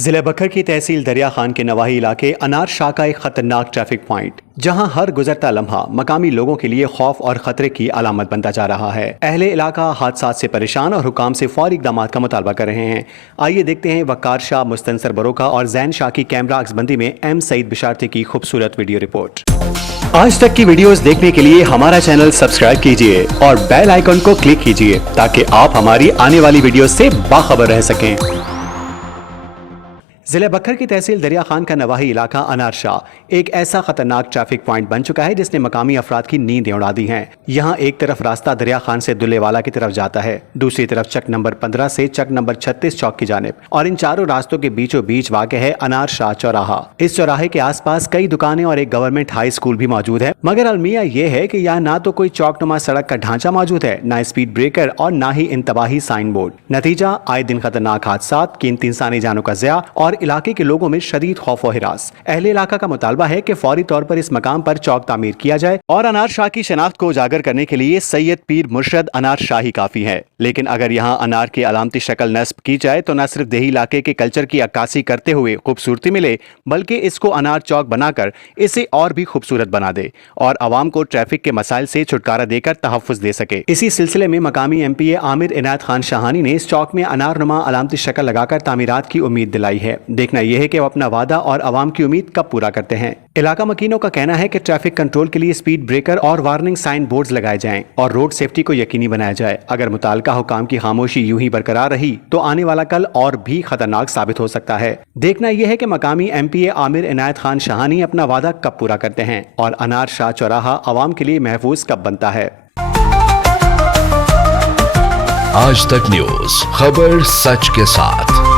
ضلع بکھر کی تحصیل دریا خان کے نواحی علاقے انار شاہ کا ایک خطرناک ٹریفک پوائنٹ جہاں ہر گزرتا لمحہ مقامی لوگوں کے لیے خوف اور خطرے کی علامت بنتا جا رہا ہے۔ اہل علاقہ حادثات سے پریشان اور حکام سے فوری اقدامات کا مطالبہ کر رہے ہیں۔ آئیے دیکھتے ہیں وقار شاہ، مستنصر بروکا اور زین شاہ کی کیمرہ عکس بندی میں ایم سعید بشارتی کی خوبصورت ویڈیو رپورٹ۔ آج تک کی ویڈیوز دیکھنے کے لیے ہمارا چینل سبسکرائب کیجئے اور بیل آئیکن کو کلک کیجئے تاکہ آپ ہماری آنے والی ویڈیوز سے باخبر رہ سکیں۔ ضلع بکھر کی تحصیل دریا خان کا نواحی علاقہ انار شاہ ایک ایسا خطرناک ٹریفک پوائنٹ بن چکا ہے جس نے مقامی افراد کی نیندیں اڑا دی ہیں۔ یہاں ایک طرف راستہ دریا خان سے دلے والا کی طرف جاتا ہے، دوسری طرف چک نمبر 15 سے چک نمبر 36 چوک کی جانب، اور ان چاروں راستوں کے بیچوں بیچ واقع ہے انار شاہ چوراہا۔ اس چوراہے کے آس پاس کئی دکانیں اور ایک گورنمنٹ ہائی اسکول بھی موجود ہے، مگر المیہ یہ ہے کہ یہاں نہ تو کوئی چوک نما سڑک کا ڈھانچہ موجود ہے، نہ اسپیڈ بریکر اور نہ ہی انتباہی سائن بورڈ۔ نتیجہ آئے دن خطرناک حادثات، قیمتی انسانی جانوں کا ضیاع اور علاقے کے لوگوں میں شدید خوف و ہراس۔ اہل علاقہ کا مطالبہ ہے کہ فوری طور پر اس مقام پر چوک تعمیر کیا جائے اور انار شاہ کی شناخت کو اجاگر کرنے کے لیے سید پیر مرشد انار شاہ ہی کافی ہے۔ لیکن اگر یہاں انار کی علامتی شکل نصب کی جائے تو نہ صرف دیہی علاقے کے کلچر کی عکاسی کرتے ہوئے خوبصورتی ملے، بلکہ اس کو انار چوک بنا کر اسے اور بھی خوبصورت بنا دے اور عوام کو ٹریفک کے مسائل سے چھٹکارا دے کر تحفظ دے سکے۔ اسی سلسلے میں مقامی ایم پی اے عامر عنایت خان شاہانی نے اس چوک میں انار نما علامتی شکل لگا کر تعمیرات کی امید دلائی ہے۔ دیکھنا یہ ہے کہ وہ اپنا وعدہ اور عوام کی امید کب پورا کرتے ہیں۔ علاقہ مکینوں کا کہنا ہے کہ ٹریفک کنٹرول کے لیے اسپیڈ بریکر اور وارننگ سائن بورڈز لگائے جائیں اور روڈ سیفٹی کو یقینی بنایا جائے۔ اگر متعلقہ حکام کی خاموشی یوں ہی برقرار رہی تو آنے والا کل اور بھی خطرناک ثابت ہو سکتا ہے۔ دیکھنا یہ ہے کہ مقامی ایم پی اے عامر عنایت خان شاہانی اپنا وعدہ کب پورا کرتے ہیں اور انار شاہ چوراہا عوام کے لیے محفوظ کب بنتا ہے۔ آج تک نیوز، خبر سچ کے ساتھ۔